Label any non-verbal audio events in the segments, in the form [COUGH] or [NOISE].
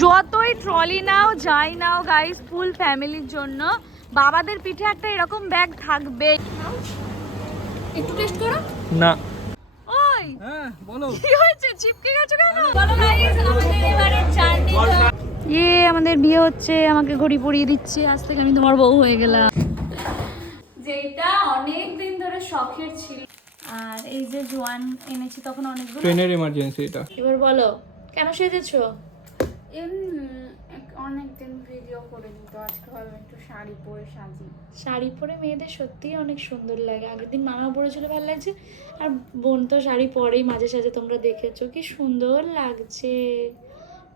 যতই ট্রলি নাও যাই নাও গাইস ফুল ফ্যামিলির জন্য বাবাদের পিঠে একটা এরকম ব্যাগ থাকবে। একটু টেস্ট করো। না। ওই হ্যাঁ বলো। কি হয়েছে? চিপকে গেছো কেন? বলো গাইস আমাদের এবারে জার্নিটা ইয়ে আমাদের বিয়ে হচ্ছে আমাকে ঘড়ি পরিয়ে দিচ্ছে আজ থেকে আমি তোমার বউ হয়ে গেলাম। যেটা অনেক দিন ধরে শখের ছিল। আর এই যে জোয়ান এনেছি তখন অনেকগুলো। ট্রেনের এমার্জেন্সি এটা। এবার বলো কেন সেজেছো? অনেকদিন ভিডিও করিনি তো আজকে ভাবলাম একটু শাড়ি পরে সাজি। শাড়ি পরে মেয়েদের সত্যিই অনেক সুন্দর লাগে। আগের দিন মামা পরেছিল ভালো লাগছে। আর বোন তো শাড়ি পরেই মাঝে সাঝে তোমরা দেখেছ কি সুন্দর লাগছে।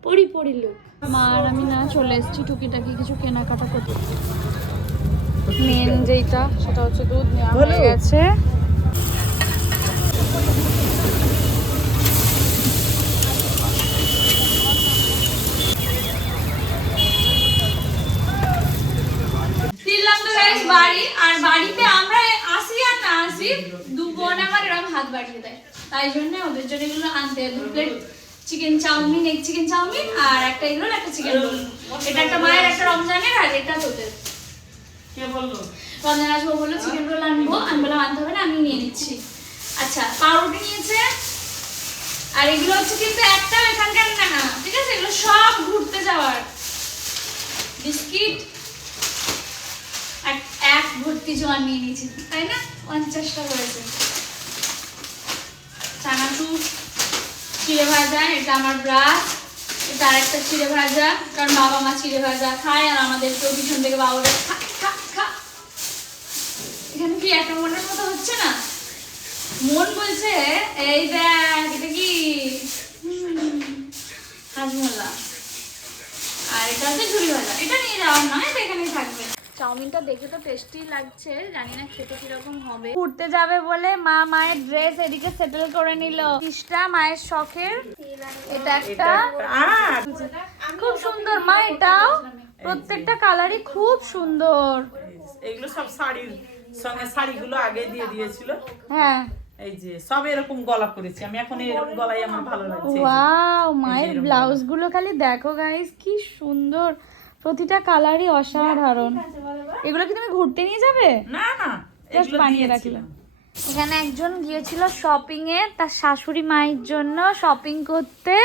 পরি পরি লুক মা আর আমি না চলে এসেছি টুকিটাকি কিছু কেনাকাটা করতে। মেন যেইটা সেটা হচ্ছে দুধ নেওয়া হয়ে গেছে ফিরলাম তো গাইস বাড়ি আর বাড়িতে আমরা আসি আর না আসি দু বোন আমার এরকম হাত বাড়িয়ে দেয়। তাই জন্য ওদের জন্য এগুলো আনতে। দু প্লেট চিকেন চাউমিন এক চিকেন চাউমিন আর একটা এগুলো একটা চিকেন রোল এটা একটা মায়ের একটা রমজানের আর এটা তোদের। রমজান আসব বলল চিকেন রোল আনব। আমি বললাম আনতে হবে না আমি নিয়ে নিচ্ছি। আচ্ছা পাউরুটি নিয়েছে। আর এগুলো হচ্ছে কিন্তু একটাও এখানকার না ঠিক আছে? এগুলো সব ঘুরতে যাওয়ার। বিস্কিট ভর্তি জোয়ান নিয়ে নিয়েছি, তাই না? পঞ্চাশটা করেছে চানাচুর, চিড়ে ভাজা, এটা আমার ব্রাশ, এটা আরেকটা চিড়ে ভাজা, কারণ বাবা মা চিড়ে ভাজা খায় আর আমাদের কেউ পিছন থেকে বাবারা খা খা খা। এখানে কি একটা মনের মতো হচ্ছে না? মন বলছে, এই দেখ, এটা কি? হাজমোল্লা আর এটা হচ্ছে ঝুড়ি ভাজা। এটা নিয়ে যাওয়ার নয়, এটা এখানেই থাকবে। চাউমিনটা দেখে তো টেস্টি লাগছে জানি না খেতে কীরকম হবে। ঘুরতে যাবে বলে মা মায়ের ড্রেস এদিকে সেটেল করে নিল। তিসটা মায়ের শখের। এটা একটা খুব সুন্দর। মা এটাও প্রত্যেকটা কালারই খুব সুন্দর। এগুলো সব শাড়ির সঙ্গে শাড়িগুলো আগে দিয়ে দিয়েছিল। হ্যাঁ। এই যে সব এরকম গলা করেছি। আমি এখন এরকম গলাই আমার ভালো লাগছে। ওয়াও মায়ের ব্লাউজগুলো খালি দেখো গাইস কি সুন্দর। প্রতিটা কালারই অসাধারণ। এগুলো কি তুমি ঘুরতে নিয়ে যাবে? না না জাস্ট বানিয়ে। রাখলাম এখানে একজন গিয়েছিল শপিং এ তার শাশুড়ি মায়ের জন্য শপিং করতে।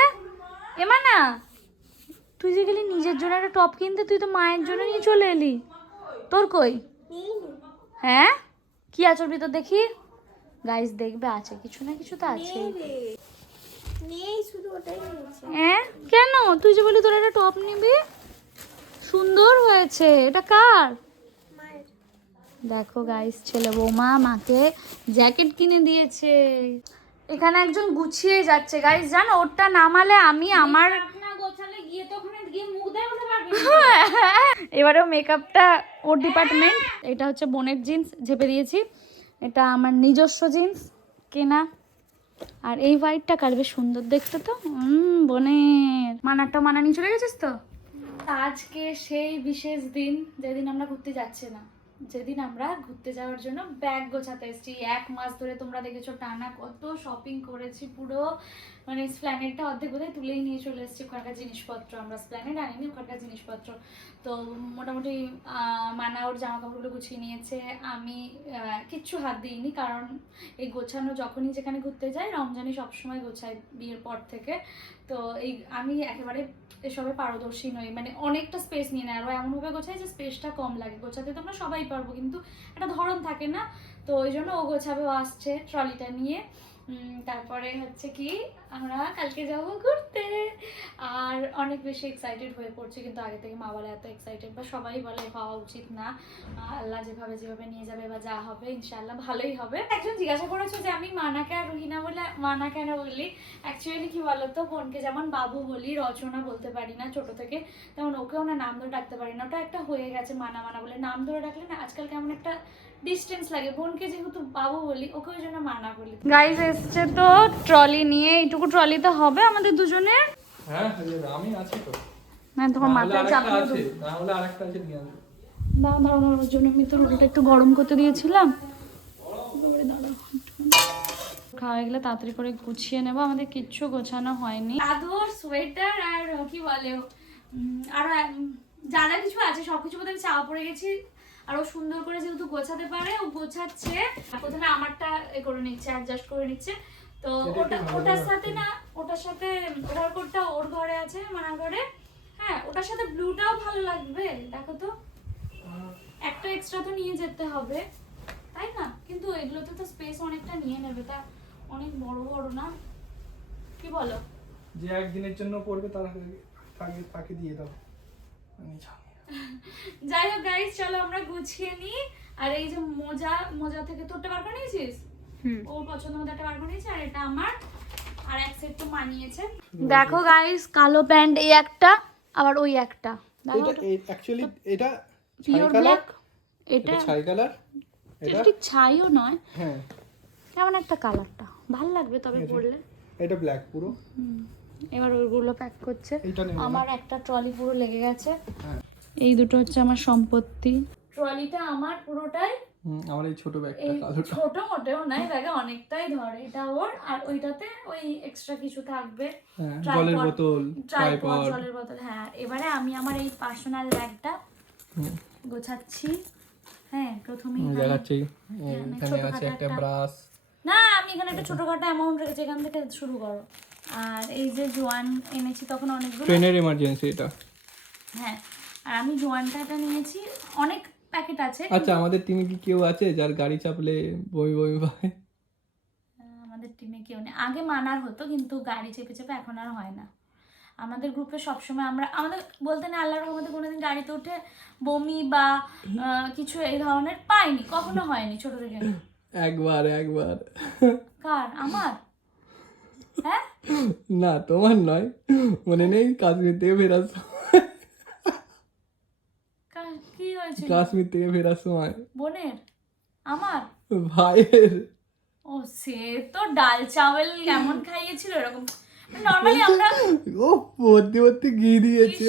এমা না তুই যে গেলি নিজের জন্য একটা টপ কিনতে তুই তো মায়ের জন্য নিয়ে চলে এলি। তোর কই? হ্যাঁ? কি আচর ভিতর দেখি? গাইস দেখবে আছে কিছু না কিছু তো আছে। হ্যাঁ? কেন? তুই যে বলি তোর একটা টপ নিবি? সুন্দর হয়েছে। এটা কার? দেখো গাইস ছেলে বৌমা মাকে জ্যাকেট কিনে দিয়েছে। এখানে একজন গুছিয়ে যাচ্ছে। গাইস জানো ওরটা নামালে আমি আমার এবারেও মেকআপটা ওর ডিপার্টমেন্ট এটা হচ্ছে বোনের জিন্স ঝেপে দিয়েছি। এটা আমার নিজস্ব জিন্স কেনা। আর এই হোয়াইটটা কার? বেশ সুন্দর দেখতে তো। বোনের। মানারটা মানা নিয়ে চলে গেছিস তো? আজকে সেই বিশেষ দিন যেদিন আমরা ঘুরতে যাচ্ছি না, যেদিন আমরা ঘুরতে যাওয়ার জন্য ব্যাগ গোছাতে এসেছি। এক মাস ধরে তোমরা দেখেছ টানা কত শপিং করেছি, পুরো মানে স্প্ল্যানেটটা অর্ধেক বোধহয় তুলেই নিয়ে চলে এসেছি ওখানকার জিনিসপত্র। আমরা স্প্ল্যানেট আনিনি, ওখানকার জিনিসপত্র। তো মোটামুটি মানা ওর জামা কাপড়গুলো গুছিয়ে নিয়েছে। আমি কিচ্ছু হাত দিইনি কারণ এই গোছানো যখনই যেখানে ঘুরতে যাই রমজানি সবসময় গোছাই বিয়ের পর থেকে। তো এই আমি একেবারে এসবে পারদর্শী নই। মানে অনেকটা স্পেস নিয়ে নেয়। আরও এমনভাবে গোছায় যে স্পেসটা কম লাগে। গোছাতে তো আমরা সবাই পারব, কিন্তু একটা ধরন থাকে না। তো ওই জন্য ও গোছাবে আসছে ট্রলিটা নিয়ে। তারপরে হচ্ছে কি, আমরা কালকে যাব ঘুরতে। আর অনেক বেশি এক্সাইটেড হয়ে পড়ছি, কিন্তু আগে থেকে মা বলে এত এক্সাইটেড বা সবাই বলে হওয়া উচিত না। আল্লাহ যেভাবে যেভাবে নিয়ে যাবে বা যা হবে, ইনশাআল্লাহ ভালোই হবে। একজন জিজ্ঞাসা করেছ যে আমি মানাকে আর রুহিনা বলে, মানা কেন বলি? অ্যাকচুয়ালি কি বলতো, বোনকে যেমন বাবু বলি, রচনা বলতে পারি না ছোট থেকে, তেমন ওকেও না নাম ধরে ডাকতে পারি না। ওটা একটা হয়ে গেছে মানা মানা বলে। নাম ধরে ডাকলে না, আজকাল কেমন একটা ডিস্টেন্স লাগে। বোনকে যেহেতু বাবু বলি ওকে ওই জন্য মানা বলি গাইজ এসছে তো ট্রলি নিয়ে। এইটুকু ট্রলিতে হবে আমাদের দুজনের। হ্যাঁ আমি আছি তো। না তোমার মাথায় চাপ আছে। না হলে আরেকটা আছে নিয়ে আসব। দাও দাও দাও ওর জন্য আমি তো রুটিটা একটু গরম করতে দিয়েছিলাম। খাওয়া হয়ে গেলে তাড়াতাড়ি করে গুছিয়ে নেব। আমাদের কিচ্ছু গোছানো হয়নি। আদর সোয়েটার আর কি বলে আরও যা যা কিছু আছে সবকিছু বোধ আমি চাওয়া পড়ে গেছি। আরও সুন্দর করে যেহেতু গোছাতে পারে ও গোছাচ্ছে। প্রথমে আমারটা এ করে নিচ্ছে অ্যাডজাস্ট করে নিচ্ছে। তো ওটা ওটার সাথে না ওটার সাথে ওটার কোটটা ওর ঘরে আছে মানা ঘরে। হ্যাঁ ওটার সাথে ব্লুটাও ভালো লাগবে দেখো তো। একটা এক্সট্রা তো নিয়ে যেতে হবে তাই না? কিন্তু এগুলোতে তো স্পেস অনেকটা নিয়ে নেবে তা অনেক বড় বড় না? কি বলো? যে একদিনের জন্য পড়বে তার তাকে তাকে দিয়ে দাও। আমি যাই হোক গাইস চলো আমরা গুছিয়ে নিই। আর এই যে মোজা মোজা থেকে তোরটা বার করে নিয়েছিস? ওর পছন্দ মতো একটা বার করে নিয়েছি আর এটা আমার। আর এক সেট তো মানিয়েছে। দেখো গাইস কালো প্যান্ট এই একটা আবার ওই একটা। এটা অ্যাকচুয়ালি এটা পিওর ব্ল্যাক এটা ছাই কালার এটা? ঠিক ছাইও নয়। হ্যাঁ। কেমন একটা কালারটা। ভালো লাগবে তবে পরলে। এটা ব্ল্যাক পুরো। হুম। এবার ওইগুলো প্যাক করছে? আমার একটা ট্রলি পুরো লেগে গেছে। হ্যাঁ। এই দুটো হচ্ছে আমার সম্পত্তি। ট্রলিটা আমার পুরোটাই। আমার এই ছোট ব্যাগটা কালোটা ছোট মোটেও নাই ব্যাগে অনেকটাই ধরে। এটা ওর আর ওইটাতে ওই এক্সট্রা কিছু থাকবে। হ্যাঁ জলের বোতল ট্রাইপড জলের বোতল হ্যাঁ। এবারে আমি আমার এই পার্সোনাল ব্যাগটা গোছাচ্ছি। হ্যাঁ প্রথমেই দেখাচ্ছি। হ্যাঁ, এখানে আছে একটা একটা- ব্রাশ। না আমি এখানে একটা ছোটখাটো অ্যামাউন্ট রেখেছি এখান থেকে শুরু করো। আর এই যে জোয়ান এনেছি তখন অনেকগুলো ট্রেনের এমার্জেন্সি এটা। হ্যাঁ আর আমি জোয়ানটাটা নিয়েছি। অনেক প্যাকেট আছে। আচ্ছা আমাদের টিমে কি কেউ আছে যার গাড়ি চাপলে বই বই পায় আমাদের টিমে কেউ নেই। আগে মানার হতো কিন্তু গাড়ি চেপে চেপে এখন আর হয় না। আমাদের গ্রুপে সবসময় আমরা আমাদের বলতে না আল্লাহর রহমতে কোনোদিন গাড়িতে উঠে বমি বা কিছু এই ধরনের পাইনি কখনো হয়নি ছোট থেকে। একবার একবার। কার? আমার? হ্যাঁ? না তোমার নয়। মনে নেই কাশ্মীর থেকে ফেরার সময় কার- কি হয়েছিল কাশ্মীর থেকে ফেরার সময়। বোনের? আমার? ভাইয়ের। ও সে তো ডাল চাওয়াল কেমন খাইয়েছিল এরকম। নর্মালি আমরা ও ভর্তি ভর্তি ঘি দিয়েছে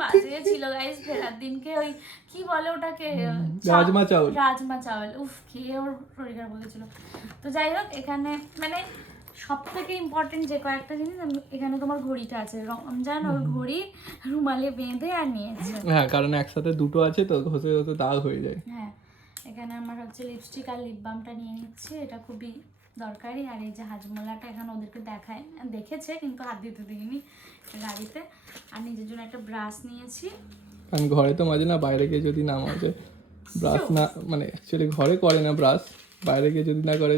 বাজে ছিল গাইস ফেরার দিনকে ওই কি বলে ওটাকে? রাজমা চাউল। রাজমা উফ খেয়ে ওর শরীর খারাপ বলেছিল তো যাই হোক এখানে মানে সব থেকে ইম্পর্টেন্ট যে কয়েকটা জিনিস এখানে তোমার ঘড়িটা আছে। রমজান ওর ঘড়ি রুমালে বেঁধে আর নিয়েছে। হ্যাঁ কারণ একসাথে দুটো আছে তো ঘষে ঘষে দাগ হয়ে যায়। হ্যাঁ এখানে আমার হচ্ছে লিপস্টিক আর লিপ বামটা নিয়ে নিচ্ছি এটা খুবই দরকারি। আর এই যে হাজমোলাটা এখানে ওদেরকে দেখায় দেখেছে কিন্তু হাত দিতে দিইনি গাড়িতে। আর নিজের জন্য একটা ব্রাশ নিয়েছি। কারণ ঘরে তো মাঝে না বাইরে গিয়ে যদি না মাজে ব্রাশ না মানে অ্যাকচুয়ালি ঘরে করে না ব্রাশ বাইরে গিয়ে যদি না করে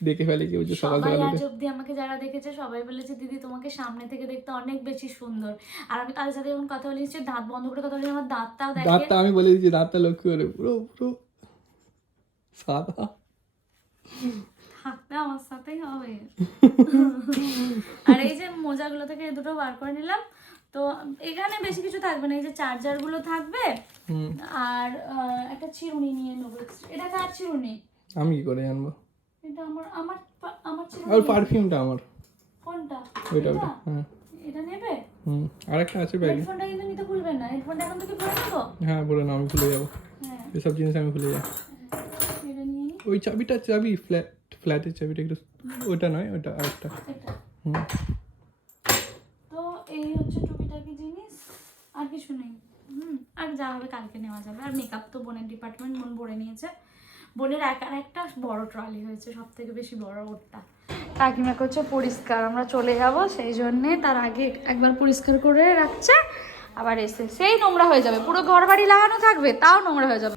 দেখে ফেলে কেউ যে সকাল সবাই সকাল আজ উঠে। অব্দি আমাকে যারা দেখেছে সবাই বলেছে দিদি তোমাকে সামনে থেকে দেখতে অনেক বেশি সুন্দর। আর আমি তাদের সাথে যখন কথা বলেছি দাঁত বন্ধ করে কথা বলি আমার দাঁতটাও দেখে। দাঁতটা আমি বলে দিচ্ছি দাঁতটা লক্ষ্য করে। পুরো পুরো সাদা। থাকতে আমার সাথেই হবে। আর এই যে মোজাগুলো থেকে দুটো বার করে নিলাম তো এখানে বেশি কিছু থাকবে না এই যে চার্জারগুলো থাকবে হুম। আর একটা চিরুনি নিয়ে নেব। এটা কার চিরুনি? আমি কি করে জানব এটা আমার আর চিরুনি পারফিউমটা আমার। কোনটা ওইটা ওইটা হ্যাঁ। এটা নেবে? হুম আরেকটা আছে ব্যাগে। হেডফোনটা কিন্তু নিতে ভুলবেন না হেডফোনটা এখন থেকে ভরে নেব? হ্যাঁ বলে না আমি ভুলে যাব। হ্যাঁ। এসব জিনিস আমি ভুলে নিই ওই চাবিটা চাবি ফ্ল্যাট ফ্ল্যাটের চাবিটা একটু ওটা নয় ওটা আরেকটা। হুম। তো এই হচ্ছে জিনিস আর কিছু নেই। হুম আর যা হবে কালকে নেওয়া যাবে। আর মেকআপ তো বোনের ডিপার্টমেন্ট বোন ভরে নিয়েছে। বোনের এক আর একটা বড় ট্রলি হয়েছে সব থেকে বেশি বড় ওরটা। কাকিমা করছে পরিষ্কার, আমরা চলে যাব, সেই জন্যে তার আগে একবার পরিষ্কার করে রাখছে, আবার এসে সেই নোংরা হয়ে যাবে। পুরো ঘর বাড়ি লাগানো থাকবে, তাও নোংরা হয়ে যাবে।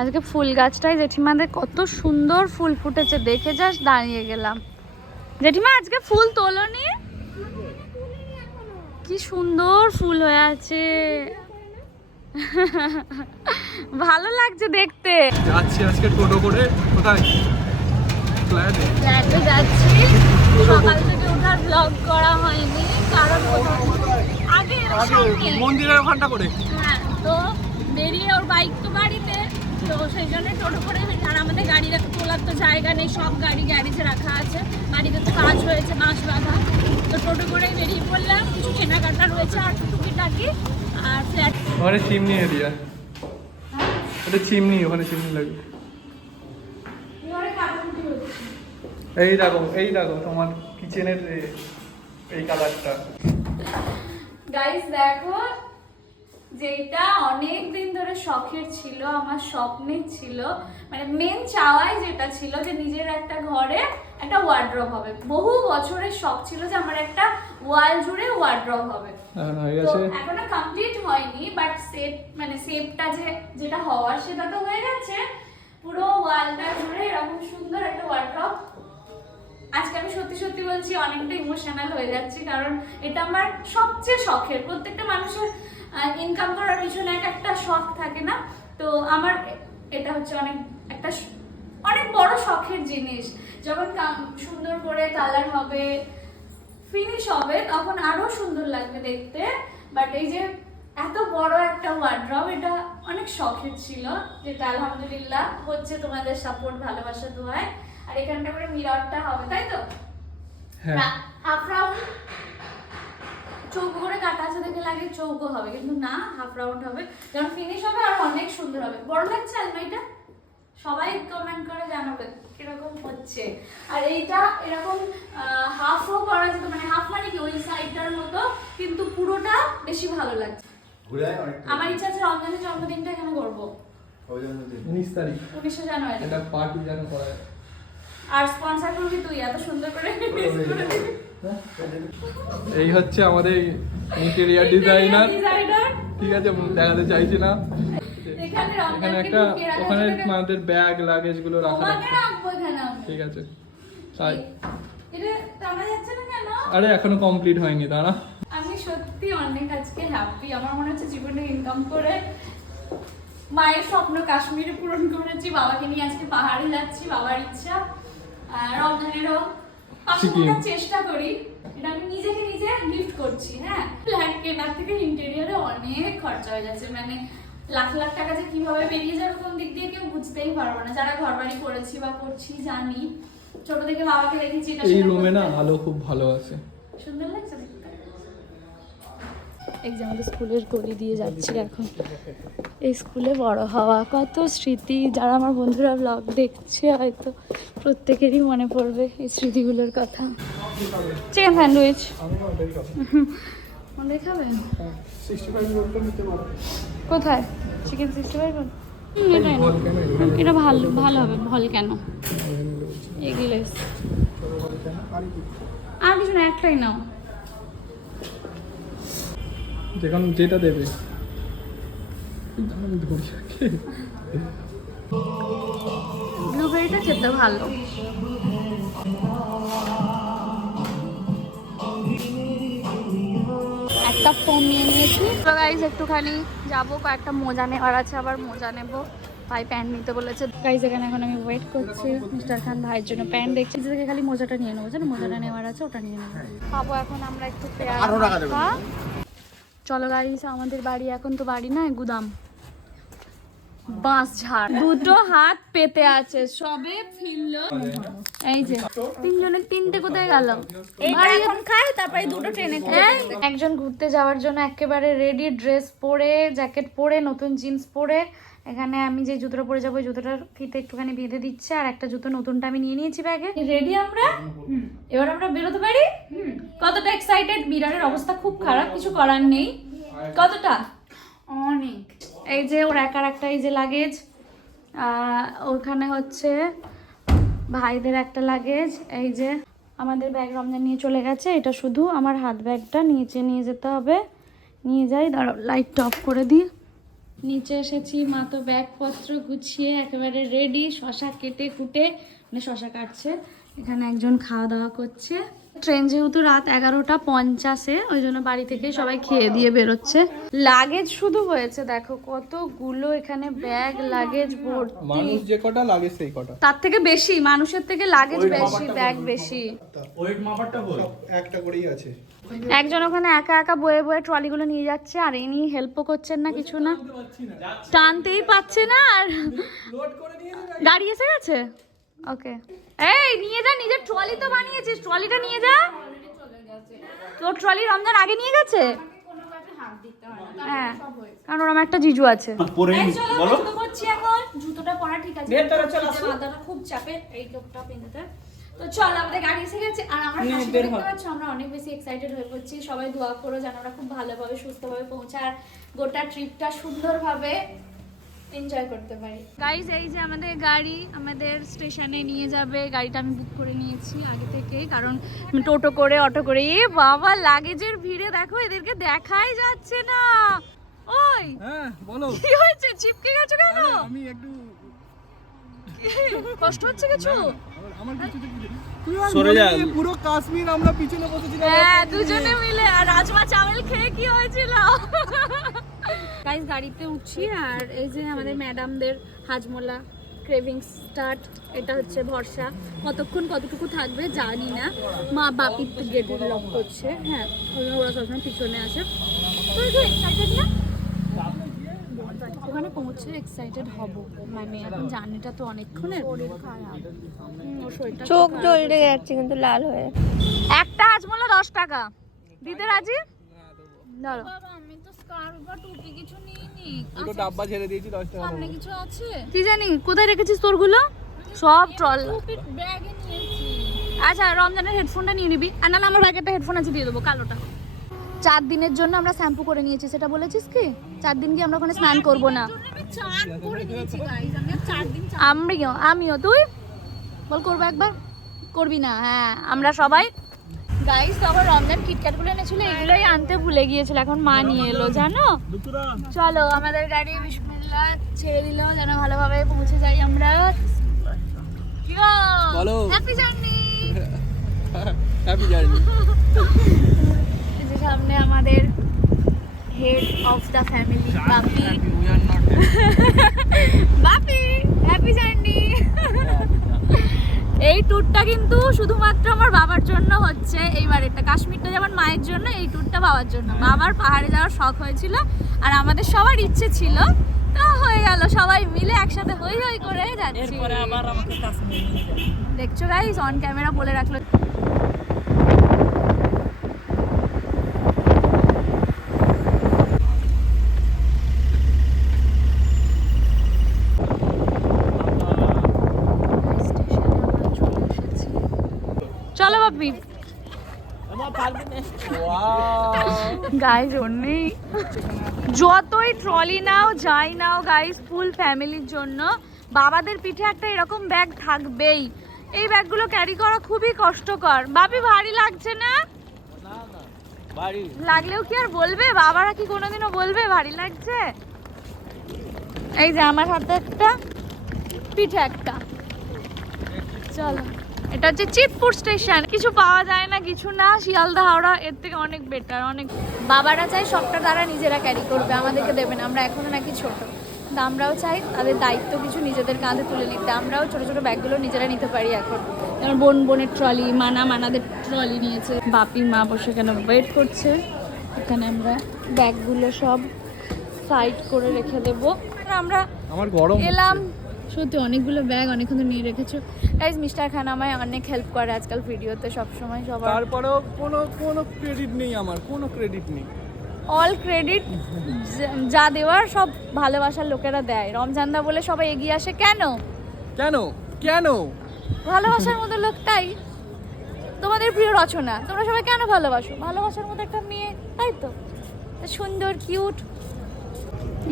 আজকে ফুল গাছটায় জেঠিমাদের কত সুন্দর ফুল ফুটেছে, দেখে যাস দাঁড়িয়ে গেলাম। জেঠিমা, আজকে ফুল তোলনি? কি সুন্দর ফুল হয়ে আছে। ভালো লাগছে দেখতে। যাচ্ছি আজকে টোটো করে। কোথায়? ফ্ল্যাটে ফ্ল্যাটে যাচ্ছি। সকাল থেকে ওঠার ব্লগ করা হয়নি কারণ আগে সামনে। মন্দিরের ওখানটা করে। হ্যাঁ তো বেরিয়ে ওর বাইক তো বাড়িতে তো সেই জন্য টোটো করে আর আমাদের গাড়ি রাখা তোলার তো জায়গা নেই সব গাড়ি গ্যারেজে রাখা আছে। বাড়িতে তো কাজ হয়েছে বাঁশ বাঁধা। তো টোটো করেই বেরিয়ে পড়লাম কিছু কেনাকাটা রয়েছে আর টুকিটাকি ওখানে চিমনি এরিয়া ওটা চিমনি, ওখানে চিমনি লাগবে। এই দেখো এই দেখো তোমার কিচেনের এই কালারটা গাইস দেখো যেটা অনেক দিন শখের ছিল আমার স্বপ্নের ছিল। মানে মেন চাওয়াই যেটা ছিল যে নিজের একটা ঘরে একটা ওয়ার্ড্রপ হবে। বহু বছরের শখ ছিল যে আমার একটা ওয়াল জুড়ে ওয়ার্ড্রপ হবে। এখন হয়ে গেছে। এখনও কমপ্লিট হয়নি বাট সেট মানে সেপটা যে যেটা হওয়ার সেটা তো হয়ে গেছে। পুরো ওয়ালটা জুড়ে এরকম সুন্দর একটা ওয়ার্ড্রপ আজকে আমি সত্যি সত্যি বলছি অনেকটা ইমোশনাল হয়ে যাচ্ছি কারণ এটা আমার সবচেয়ে শখের। প্রত্যেকটা মানুষের ইনকাম করার পিছনে এক একটা শখ থাকে না? তো আমার এটা হচ্ছে অনেক একটা অনেক বড় শখের জিনিস। যখন সুন্দর করে কালার হবে ফিনিশ হবে তখন আরও সুন্দর লাগবে দেখতে। বাট এই যে এত বড় একটা ওয়ার্ড্রপ এটা অনেক শখের ছিল। যেটা আলহামদুলিল্লাহ হচ্ছে তোমাদের সাপোর্ট ভালোবাসা দোয়ায়। আর এখানটা করে মিররটা হবে তাই তো? হ্যাঁ। হাফ রাউন্ড চৌকো করে কাটা আছে দেখে লাগে চৌকো হবে কিন্তু না হাফ রাউন্ড হবে। যখন ফিনিশ হবে আর অনেক সুন্দর হবে। বড় লাগছে আলমারিটা? সবাই কমেন্ট করে জানাবে কীরকম হচ্ছে। আর এইটা এরকম হাফও করা যেত মানে হাফ মানে কি ওই সাইডটার মতো কিন্তু পুরোটা বেশি ভালো লাগছে। আমার ইচ্ছা আছে রমজানের জন্মদিনটা এখানে করব। ওই জন্য তো- উনিশ তারিখ। উনিশে জানুয়ারি। এটা পার্টি যেন করা আর স্পন্সর করবি তুই এত সুন্দর করে। এই হচ্ছে আমাদের ইন্টেরিয়ার ডিজাইনার ঠিক আছে দেখাতে চাইছি না। এখানে একটা ওখানে আমাদের ব্যাগ লাগেজগুলো রাখা। ঠিক আছে। তাই। আরে এখনও কমপ্লিট হয়নি দাঁড়া। আমি সত্যি অনেক আজকে হ্যাপি আমার মনে হচ্ছে জীবনে ইনকাম করে মায়ের স্বপ্ন কাশ্মীরে পূরণ করেছি। বাবাকে নিয়ে আজকে পাহাড়ে যাচ্ছি বাবার ইচ্ছা। আর রমজানেরও সিকিম। চেষ্টা করি এটা আমি নিজেকে নিজে গিফট করছি হ্যাঁ ফ্ল্যাট কেনার থেকে ইন্টেরিয়ারে অনেক খরচা হয়ে যাচ্ছে মানে লাখ লাখ টাকা যে কীভাবে বেরিয়ে যাবে কোন দিক দিয়ে কেউ বুঝতেই পারব না যারা ঘর বাড়ি করেছি বা করছি জানি ছোট থেকে বাবাকে দেখেছি এই রুমে না। আলো খুব ভালো আছে সুন্দর লাগছে এই যে আমাদের স্কুলের গলি দিয়ে যাচ্ছি এখন। এই স্কুলে বড় হওয়া কত স্মৃতি, যারা আমার বন্ধুরা ব্লগ দেখছে হয়তো প্রত্যেকেরই মনে পড়বে এই স্মৃতিগুলোর কথা। চিকেন স্যান্ডউইচ আমাদের খাবেন? কোথায়? চিকেন সিক্সটি ফাইভ এটা ভালো ভালো হবে, ভল কেন? এগলেস আর কিছু না, একটাই নাও। যেখান যেটা দেবে। আমি ধরি আগে। ব্লুবেরিটা খেতে ভালো। একটা ফোম নিয়ে নিয়েছি। তো গাইজ একটুখানি যাব কয়েকটা মোজা নেওয়ার আছে আবার মোজা নেব। ভাই প্যান্ট নিতে বলেছে। গাইজ এখানে এখন আমি ওয়েট করছি। মিস্টার খান ভাইয়ের জন্য প্যান্ট দেখছি। যে থেকে খালি মোজাটা নিয়ে নেব। জানো মোজাটা নেওয়ার আছে ওটা নিয়ে নেব। খাব এখন আমরা একটু পেয়ারা। চলো গাইস আমাদের বাড়ি এখন তো বাড়ি না গুদাম। বাঁশ ঝাড়। দুটো হাত পেতে আছে সবে ফিরলো। এই যে তিনজনের তিনটে কোথায় গেল? এখন তারপরে দুটো ট্রেনে একজন ঘুরতে যাওয়ার জন্য একেবারে রেডি ড্রেস পরে জ্যাকেট পরে নতুন জিন্স পরে এখানে আমি যে জুতোটা পরে যাব জুতোটার ফিতে একটুখানি বেঁধে দিচ্ছে আর একটা জুতো নতুনটা আমি নিয়ে নিয়েছি ব্যাগে। রেডি আমরা? এবার আমরা বেরোতে পারি? কতটা এক্সাইটেড বিরাটের অবস্থা খুব খারাপ কিছু করার নেই। কতটা? অনেক। এই যে ওর একার একটা এই যে লাগেজ ওখানে হচ্ছে ভাইদের একটা লাগেজ এই যে আমাদের ব্যাগ রমজান নিয়ে চলে গেছে এটা শুধু আমার হাত ব্যাগটা নিচে নিয়ে যেতে হবে। নিয়ে যাই দাঁড়াও লাইটটা অফ করে দিই। নিচে এসেছি মা তো ব্যাগপত্র গুছিয়ে একেবারে রেডি শশা কেটে কুটে মানে শশা কাটছে। এখানে একজন খাওয়া দাওয়া করছে। ট্রেন যেহেতু রাত এগারোটা পঞ্চাশে ওই জন্য বাড়ি থেকে সবাই খেয়ে দিয়ে বেরোচ্ছে। লাগেজ শুধু হয়েছে দেখো কতগুলো এখানে ব্যাগ লাগেজ ভর্তি। মানুষ যে কটা লাগে সেই কটা। তার থেকে বেশি মানুষের থেকে লাগেজ বেশি ব্যাগ বেশি। একটা করেই আছে। একজন ওখানে একা একা বয়ে বয়ে ট্রলিগুলো নিয়ে যাচ্ছে আর ইনি হেল্পও করছেন না কিছু না। টানতেই পাচ্ছে না আর গাড়ি এসে গেছে? ওকে এই নিয়ে যা নিজের ট্রলি তো বানিয়েছিস ট্রলিটা নিয়ে যা। তোর ট্রলি রমজান আগে নিয়ে গেছে? হ্যাঁ কারণ ওরম একটা জিজু আছে। জুতোটা পরা ঠিক আছে ভেতরে চলে এই খুব চাপের এই লোকটা পিনতে। তো চল আমাদের গাড়ি এসে গেছে। আর আমরা হাসি দেখতে পাচ্ছ আমরা অনেক বেশি এক্সাইটেড হয়ে পড়ছি। সবাই দোয়া করো যেন আমরা খুব ভালোভাবে সুস্থভাবে পৌঁছায় আর গোটা ট্রিপটা সুন্দরভাবে এনজয় করতে পারি। গাইজ এই যে আমাদের গাড়ি আমাদের স্টেশনে নিয়ে যাবে। গাড়িটা আমি বুক করে নিয়েছি আগে থেকেই কারণ টোটো করে অটো করে। এ বাবা লাগেজের ভিড়ে দেখো এদেরকে দেখাই যাচ্ছে না। ওই! হ্যাঁ বলো। কি হয়েছে? চিপকে গেছো কেন? আমি একটু কষ্ট হচ্ছে কিছু? সরে যা। পুরো কাশ্মীর আমরা পিছনে বসেছিলাম হ্যাঁ দুজনে মিলে। আর রাজমা চাওয়াল খেয়ে কি হয়েছিল? গাইস গাড়িতে উঠছি আর এই যে আমাদের ম্যাডামদের হাজমোলা ক্রেভিং স্টার্ট এটা হচ্ছে ভরসা। কতক্ষণ কতটুকু থাকবে জানি না। মা বাপি গেট লক করছে। হ্যাঁ ওরা সবসময় পিছনে আসে। কি excited না? ওখানে পৌঁছে এক্সাইটেড হব। মানে এখন জার্নিটা তো অনেকক্ষণের। শরীর খারাপ। চোখ। জ্বলে যাচ্ছে কিন্তু লাল হয়ে একটা হাজমোলা দশ টাকা। দিতে রাজি? ধরো। আমি তো স্কার্ফ বা টুপি কিছু নিইনি। পুরো ডাব্বা ছেড়ে দিয়েছি দশ টাকা সামনে কিছু আছে? কি জানি কোথায় রেখেছিস তোরগুলো? সব ট্রল ব্যাগে নিয়েছি। আচ্ছা রমজানের হেডফোনটা নিয়ে নিবি। আর নাহলে আমার ব্যাগে একটা হেডফোন আছে দিয়ে দেবো কালোটা। চার দিনের জন্য আমরা শ্যাম্পু করে নিয়েছি সেটা বলেছিস কি? চার দিন কি আমরা ওখানে স্নান করব না। আমিও আমিও। তুই? বল করব একবার? করবি না হ্যাঁ আমরা সবাই। গাইস তো আবার রমজান কিটক্যাটগুলো এনেছিল এগুলোই আনতে ভুলে গিয়েছিল এখন মা নিয়ে এলো জানো? চলো আমাদের গাড়ি বিসমিল্লা ছেড়ে দিল যেন ভালোভাবে পৌঁছে যাই আমরা। বলো। হ্যাপি জার্নি হ্যাপি জার্নি সামনে আমাদের head of the family Bapi. [LAUGHS] Bapi happy journey [LAUGHS] এই ট্যুরটা কিন্তু শুধুমাত্র আমার বাবার জন্য হচ্ছে এইবার এটা। কাশ্মীরটা যেমন মায়ের জন্য এই ট্যুরটা বাবার জন্য। বাবার পাহাড়ে যাওয়ার শখ হয়েছিল আর আমাদের সবার ইচ্ছে ছিল। তা হয়ে গেল সবাই মিলে একসাথে হই হই করে যাচ্ছি। দেখছ গাইস অন ক্যামেরা বলে রাখল চলো বাপি গাইজ অন্যই যতই ট্রলি নাও, যাই নাও গাইজ ফুল ফ্যামিলির জন্য, বাবাদের পিঠে একটা এরকম ব্যাগ থাকবেই। এই ব্যাগগুলো ক্যারি করা খুবই কষ্টকর। বাপি ভারী লাগছে না? লাগলেও কি আর বলবে? বাবারা কি কোনোদিনও বলবে ভারী লাগছে? এই যে আমার হাতে একটা, পিঠে একটা। চলো। এটা হচ্ছে চিতপুর স্টেশন। কিছু পাওয়া যায় না কিছু না। শিয়ালদা হাওড়া এর থেকে অনেক বেটার অনেক বাবারা চাই সবটা তারা নিজেরা ক্যারি করবে আমাদেরকে দেবে না। আমরা এখনও নাকি ছোট। কিন্তু আমরাও চাই তাদের দায়িত্ব কিছু নিজেদের কাঁধে তুলে নিতে। আমরাও ছোট ছোট ব্যাগগুলো নিজেরা নিতে পারি এখন। যেমন বোন বোনের ট্রলি মানা মানাদের ট্রলি নিয়েছে। বাপি মা বসে কেন ওয়েট করছে? এখানে আমরা ব্যাগগুলো সব সাইড করে রেখে দেবো। আর আমরা আমার গরম এলাম সত্যি অনেকগুলো ব্যাগ অনেকক্ষণ ধরে নিয়ে রেখেছো। গাইজ মিস্টার খান আমায় অনেক হেল্প করে আজকাল ভিডিওতে সব সময় সবার। তারপরেও কোনো কোনো ক্রেডিট নেই আমার কোনো ক্রেডিট নেই। অল ক্রেডিট যা দেওয়ার সব ভালোবাসার লোকেরা দেয়। রমজানদা বলে সবাই এগিয়ে আসে কেন? কেন? কেন? ভালোবাসার মতো লোক তাই? তোমাদের প্রিয় রচনা তোমরা সবাই কেন ভালোবাসো? ভালোবাসার মতো একটা মেয়ে তাই তা? সুন্দর কিউট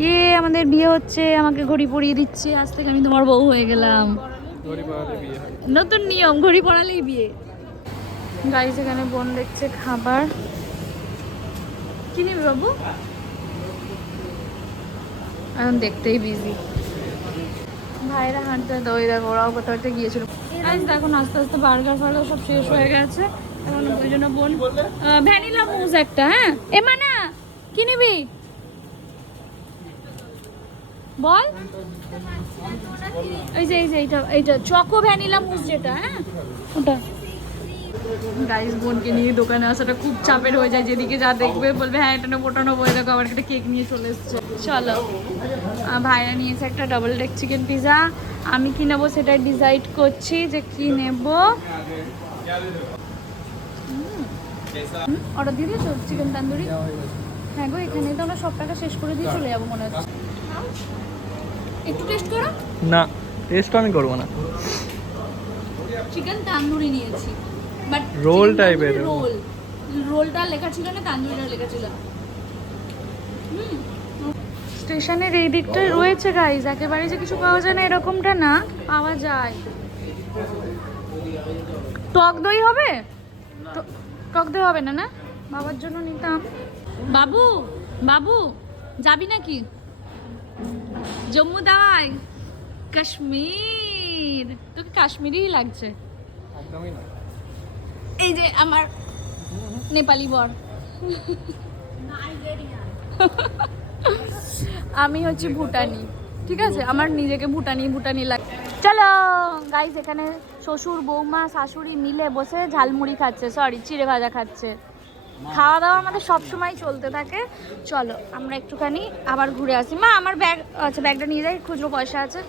ইয়ে আমাদের বিয়ে হচ্ছে, আমাকে ঘড়ি পরিয়ে দিচ্ছে, আজ থেকে আমি তোমার বউ হয়ে গেলাম। নতুন নিয়ম, ঘড়ি পড়ালেই বিয়ে। গাইজ সেখানে বোন দেখছে খাবার। কি নিবি বাবু? এখন দেখতেই বিজি ভাইরা হাঁটতে ওই দেখো, ওরাও কোথাও একটা গিয়েছিল। দেখো আস্তে আস্তে, বার্গার ফার্গার সব শেষ হয়ে গেছে। এখন ওই জন্য বোন ভ্যানিলা মুজ একটা হ্যাঁ? এ কি নিবি? বল। এই যে এই যে, এইটা এইটা, চকো ভ্যানিলা মুস যেটা হ্যাঁ? ওটা। গাইস বোনকে নিয়ে দোকানে আসাটা খুব চাপের হয়ে যায়। যেদিকে যা দেখবে বলবে হ্যাঁ এটা নেব, ওটা নেব। দেখো, আবার একটা কেক নিয়ে চলে এসছে। চলো। ভাইরা নিয়েছে একটা ডবল ডেক চিকেন পিজা আমি কি নেব সেটা ডিসাইড করছি যে কি নেব। অর্ডার দিয়ে দিয়েছ? চিকেন তান্দুরি হ্যাঁ গো এখানে তো আমরা সব টাকা শেষ করে দিয়ে চলে যাব মনে হচ্ছে। একটু টেস্ট করো। না টেস্ট আমি করব না। চিকেন তান্দুরি নিয়েছি। বাট রোল টাইপের রোল রোলটা লেখা ছিল না তান্দুরিটা লেখা ছিল হুম। স্টেশনের এই দিকটায় রয়েছে গাইজ একেবারে যে কিছু পাওয়া যায় না এরকমটা না পাওয়া যায়। টক দই হবে? টক দই হবে না না? বাবার জন্য নিতাম। বাবু বাবু যাবি নাকি? জম্মু দাই কাশ্মীর। তোকে কাশ্মীরই লাগছে। একদমই না। এই যে আমার নেপালি বর। আমি হচ্ছে ভুটানি। ঠিক আছে? আমার নিজেকে ভুটানি ভুটানি লাগে চলো গাইস এখানে শ্বশুর বৌমা শাশুড়ি মিলে বসে ঝালমুড়ি খাচ্ছে। সরি চিড়ে ভাজা খাচ্ছে। খাওয়া দাওয়া আমাদের সবসময় চলতে থাকে। চলো, আমরা একটুখানি আবার ঘুরে আসি। মা, আমার ব্যাগ আচ্ছা ব্যাগটা নিয়ে যাই, খুচরো পয়সা আছে।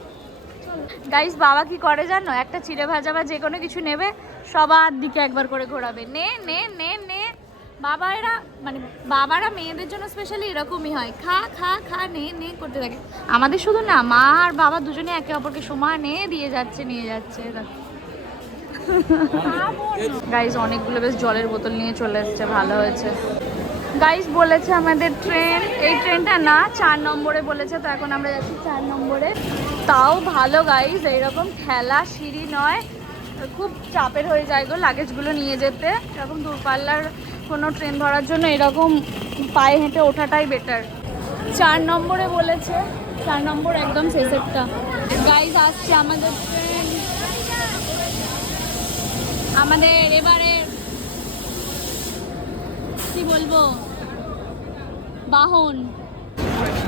গাইস বাবা কি করে জানো? একটা চিড়ে ভাজা বা যে কোনো কিছু নেবে, সবার দিকে একবার করে ঘোরাবে। নে নে নে নে। বাবা এরা মানে বাবারা মেয়েদের জন্য স্পেশালি এরকমই হয়। খা খা খা, নে নে করতে থাকে। আমাদের শুধু না, মা আর বাবা দুজনে একে অপরকে সমানে দিয়ে যাচ্ছে, নিয়ে যাচ্ছে। গাইস অনেকগুলো বেশ জলের বোতল নিয়ে চলে এসছে, ভালো হয়েছে। গাইস বলেছে আমাদের ট্রেন এই ট্রেনটা না, চার নম্বরে বলেছে, তো এখন আমরা যাচ্ছি চার নম্বরে। তাও ভালো গাইস এইরকম ঠেলা সিঁড়ি নয়। খুব চাপের হয়ে যায় গো লাগেজগুলো নিয়ে যেতে। এরকম দূরপাল্লার কোনো ট্রেন ধরার জন্য এরকম পায়ে হেঁটে ওঠাটাই বেটার চার নম্বরে বলেছে, চার নম্বর একদম শেষেরটা। গাইজ আসছে আমাদের ট্রেন আমাদের এবারে, কি বলব? বাহন।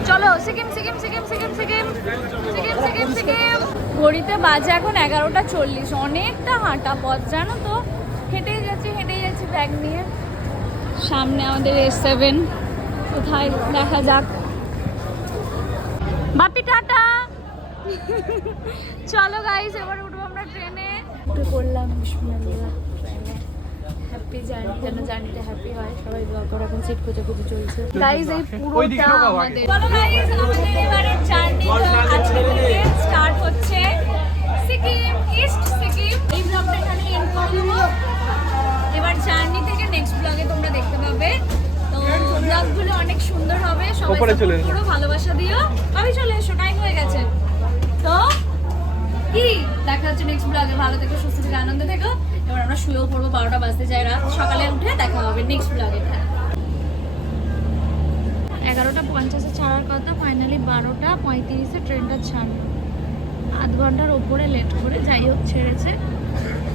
চলো, সিকিম সিকিম সিকিম সিকিম সিকিম সিকিম সিকিম সিকিম। ঘড়িতে বাজে এখন এগারোটা চল্লিশ। অনেকটা হাঁটা পথ, জানো তো? হেঁটেই যাচ্ছি হেঁটেই যাচ্ছি ব্যাগ নিয়ে। সামনে আমাদের এস সেভেন কোথায়? দেখা যাক। বাপি টাটা! চলো গাইস এবার উঠে পড়লাম বিসমিল্লাহ। হ্যাপি জার্নি যেন জার্নিটা হ্যাপি হয়। সবাই দোয়া করো এখন সিট খুঁজে খুঁজে চলছে। গাইস এই পুরোটা আমাদের চলো গাইস আমাদের এবারে জার্নি আজকে থেকে স্টার্ট হচ্ছে সিকিম ইস্ট সিকিম। এই ব্লগটা এখানে এন্ড করব এবার জার্নি থেকে নেক্সট ব্লগে তোমরা দেখতে পাবে। তো ব্লগগুলো অনেক সুন্দর হবে। সবাই। করো ভালোবাসা দিও। আমি চলে এসো টাইম হয়ে গেছে। তো কি? দেখা হচ্ছে নেক্সট ব্লগে ভালো থেকো, সুস্থ থেকে, আনন্দ থেকো। এবার আমরা শুয়েও পড়ব, বারোটা বাজতে যাই রাত। সকালে উঠে দেখা হবে নেক্সট ব্লগে এগারোটা পঞ্চাশে ছাড়ার কথা ফাইনালি বারোটা পঁয়ত্রিশে ট্রেনটা ছাড়লো। আধ ঘণ্টার ওপরে লেট করে যাই হোক, ছেড়েছে।